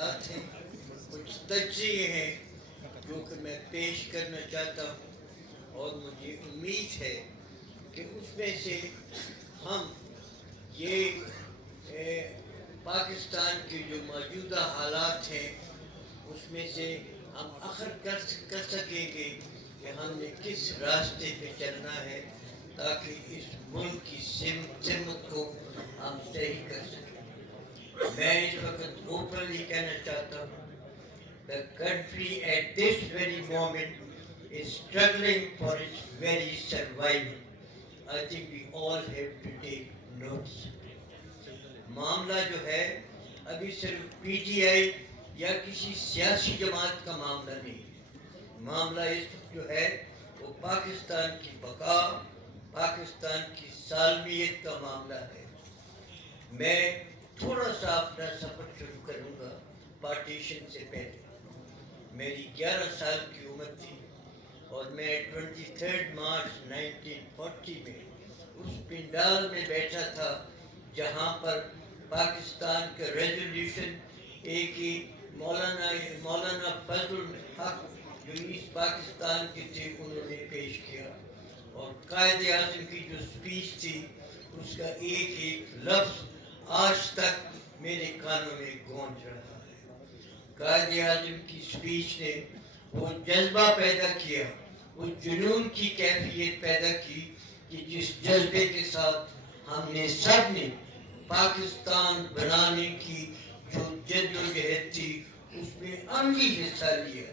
بات ہیں کچھ تجزیے ہیں جو کہ میں پیش کرنا چاہتا ہوں اور مجھے امید ہے کہ اس میں سے ہم یہ پاکستان کے جو موجودہ حالات ہیں اس میں سے ہم اخر کر سکیں گے کہ ہم نے کس راستے پہ چلنا ہے تاکہ اس ملک کی سمت کو ہم صحیح کر سکیں۔ میں اس وقت اوپنلی کہنا چاہتا ہوں the country at this very moment is struggling for its very survival. I think we all have to take notes. معاملہ جو ہے ابھی صرف پی ٹی آئی یا کسی سیاسی جماعت کا معاملہ نہیں، معاملہ اس جو ہے وہ پاکستان کی بقا، پاکستان کی سالمیت کا معاملہ ہے۔ میں تھوڑا سا اپنا سفر شروع کروں گا پارٹیشن سے پہلے۔ میری 11 سال کی عمر تھی اور میں 23 مارچ 1940 میں اس پنڈال میں بیٹھا تھا جہاں پر پاکستان کا ریزولوشن ایک ہی مولانا فضل الحق جو ایسٹ پاکستان کے تھے انہوں نے پیش کیا، اور قائد اعظم کی جو سپیچ تھی اس کا ایک ایک لفظ آج تک میرے کانوں میں گونج رہا ہے۔ قائد اعظم کی سپیچ نے وہ جذبہ پیدا کیا، وہ جنون کی کیفیت پیدا کی کہ جس جذبے کے ساتھ ہم نے سب نے پاکستان بنانے کی جو جد و جہد تھی اس میں عملی حصہ لیا،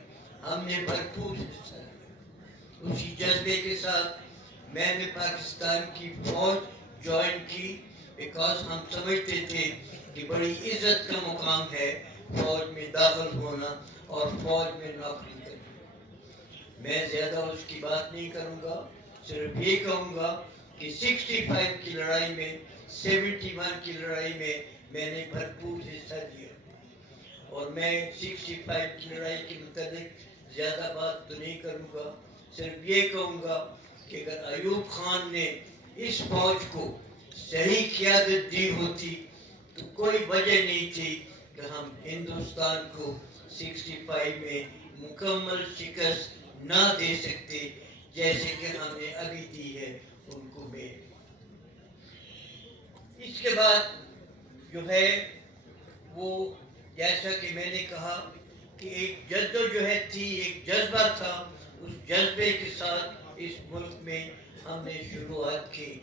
ہم نے بھرپور حصہ لیا۔ اسی جذبے کے ساتھ میں نے پاکستان کی فوج جوائن کی، بیکاز ہم سمجھتے تھے کہ بڑی عزت کا مقام ہے فوج میں داخل ہونا اور فوج میں نوکری کرنا۔ میں زیادہ اس کی بات نہیں کروں گا، صرف یہ کہوں گا کہ 65 کی لڑائی میں، 71 کی لڑائی میں نے بھرپور حصہ لیا، اور میں 65 کی لڑائی کے متعلق زیادہ بات تو نہیں کروں گا، صرف یہ کہوں گا کہ اگر ایوب خان نے اس فوج کو صحیح قیادت دی ہوتی تو کوئی وجہ نہیں تھی کہ ہم ہندوستان کو 65 میں مکمل شکست نہ دے سکتے جیسے کہ ہم نے ابھی دی ہے ان کو میں۔ اس کے بعد جو ہے وہ جیسا کہ میں نے کہا کہ ایک جد و جہد تھی، ایک جذبہ تھا، اس جذبے کے ساتھ اس ملک میں ہم نے شروعات کی۔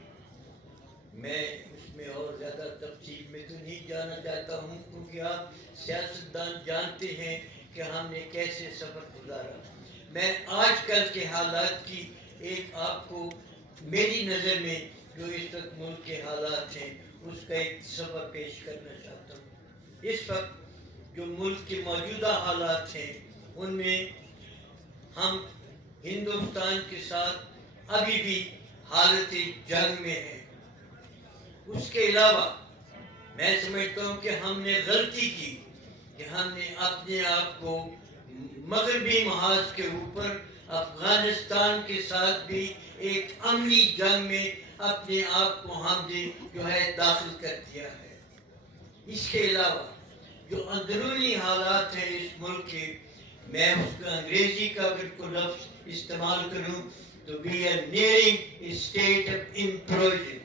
میں اس میں اور زیادہ تفصیل میں تو نہیں جانا چاہتا ہوں کیونکہ آپ سیاستدان جانتے ہیں کہ ہم نے کیسے سفر گزارا۔ میں آج کل کے حالات کی ایک آپ کو میری نظر میں جو اس وقت ملک کے حالات ہیں اس کا ایک تصور پیش کرنا چاہتا ہوں۔ اس وقت جو ملک کے موجودہ حالات ہیں ان میں ہم ہندوستان کے ساتھ ابھی بھی حالت جنگ میں ہیں۔ اس کے علاوہ میں سمجھتا ہوں کہ ہم نے غلطی کی کہ ہم نے اپنے آپ کو مغربی محاذ کے اوپر افغانستان کے ساتھ بھی ایک عملی جنگ میں اپنے آپ کو ہم نے جو ہے داخل کر دیا ہے۔ اس کے علاوہ جو اندرونی حالات ہیں اس ملک کے، میں اس کا انگریزی کا اگر کوئی لفظ استعمال کروں تو we are nearing a state of implosion۔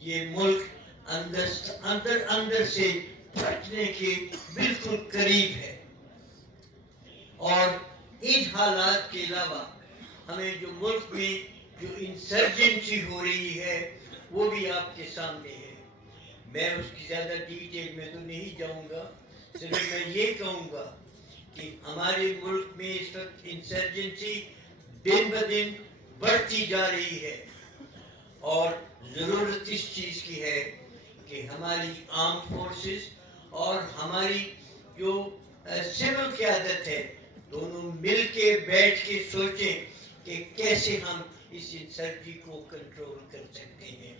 یہ ملک اندر سے پھٹنے کے بالکل قریب ہے، اور ان حالات کے علاوہ ہمیں جو ملک میں جو انسرجنسی ہو رہی ہے وہ بھی آپ کے سامنے ہے۔ میں اس کی زیادہ ڈیٹیل میں تو نہیں جاؤں گا، صرف میں یہ کہوں گا کہ ہمارے ملک میں اس وقت انسرجنسی دن بدن بڑھتی جا رہی ہے، اور ضرورت اس چیز کی ہے کہ ہماری آرم فورسز اور ہماری جو سول قیادت ہے دونوں مل کے بیٹھ کے سوچیں کہ کیسے ہم اس انسرجی کو کنٹرول کر سکتے ہیں۔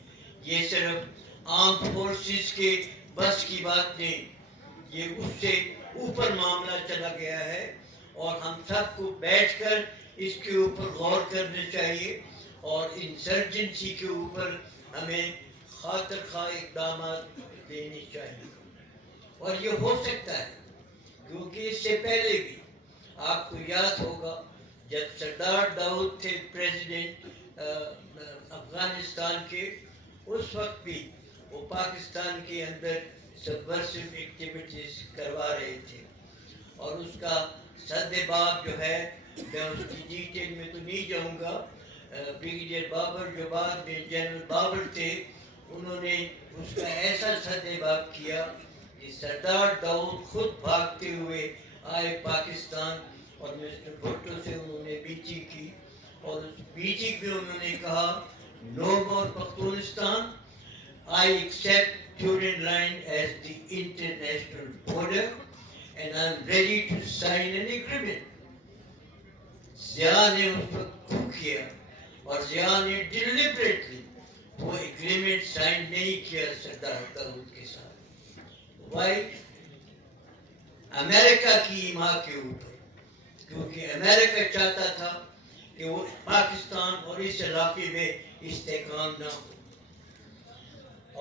یہ صرف آرم فورسز کے بس کی بات نہیں، یہ اس سے اوپر معاملہ چلا گیا ہے، اور ہم سب کو بیٹھ کر اس کے اوپر غور کرنا چاہیے، اور انسرجنسی کے اوپر ہمیں خاطر خواہ اقدامات لینے چاہیے۔ اور یہ ہو سکتا ہے سے پہلے بھی آپ کو یاد ہوگا جب سردار داؤد تھے پریزیڈنٹ افغانستان کے، اس وقت بھی وہ پاکستان کے اندر سبورسو ایکٹیویٹیز کروا رہے تھے، اور اس کا سد باب جو ہے، میں اس کی ڈیٹیل میں تو نہیں جاؤں گا، بریگیڈیئر بابر جو بعد میں جنرل بابر تھے، انہوں نے اس کا ایسا سد باب کیا کہ سردار داؤد خود بھاگتے ہوئے آئے پاکستان، اور مسٹر بھٹو سے انہوں نے میٹنگ کی، اور اس میٹنگ میں انہوں نے کہا نو مور Pakhtunistan, I accept Turin Line as the international border and I'm ready to sign an agreement. Zia نے اس وقت کو کیا، اور ضیاء نے ڈیلیبریٹلی وہ ایگریمنٹ سائن نہیں کیا سردار داؤد کے ساتھ، وائی؟ امریکہ کی ماں کے اوپر، کیونکہ امریکہ چاہتا تھا کہ وہ پاکستان اور اس علاقے میں استحکام نہ ہو۔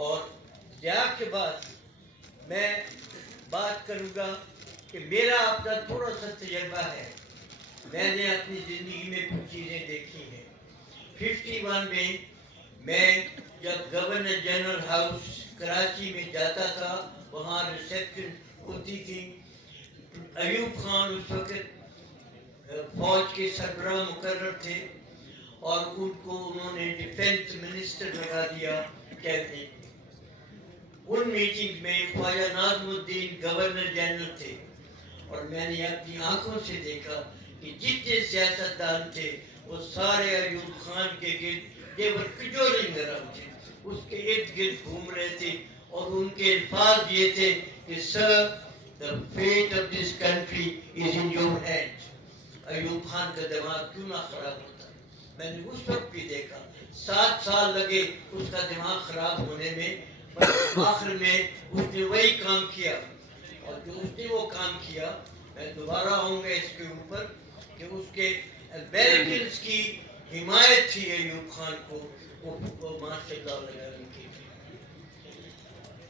اور ضیاء کے بعد میں بات کروں گا کہ میرا اپنا تھوڑا سا تجربہ ہے، میں نے اپنی زندگی میں کچھ چیزیں دیکھی ہیں۔ 51 میں میں جب گورنر جنرل ہاؤس کراچی میں جاتا تھا، وہاں ریسیپشن ہوتی تھی، ایوب خان اس وقت فوج کے سربراہ مقرر تھے، اور ان کو انہوں نے ڈیفینس منسٹر لگا دیا کیبنٹ میں۔ ان میٹنگ میں خواجہ ناظم الدین گورنر جنرل تھے، اور میں نے اپنی آنکھوں سے دیکھا کہ جتنے سیاستدان تھے وہ سارے ایوب خان کے گرد دیور کجورنگ اراؤنڈ تھے، اس کے ارد گرد گھوم رہے تھے، اور ان کے الفاظ یہ تھے کہ سر the fate of this country is in your hands۔ Ayub Khan کا دماغ کیوں نہ خراب ہوتا؟ میں نے اس وقت بھی دیکھا 7 سال لگے اس کا دماغ خراب ہونے میں، بس آخر میں اس نے وہی کام کیا، اور جو اس نے وہ کام کیا، میں دوبارہ آؤں گا اس کے اوپر کہ اس کے امریکنز کی حمایت تھی ایوب خان کو، وہ ماشاء اللہ لگا ان کی۔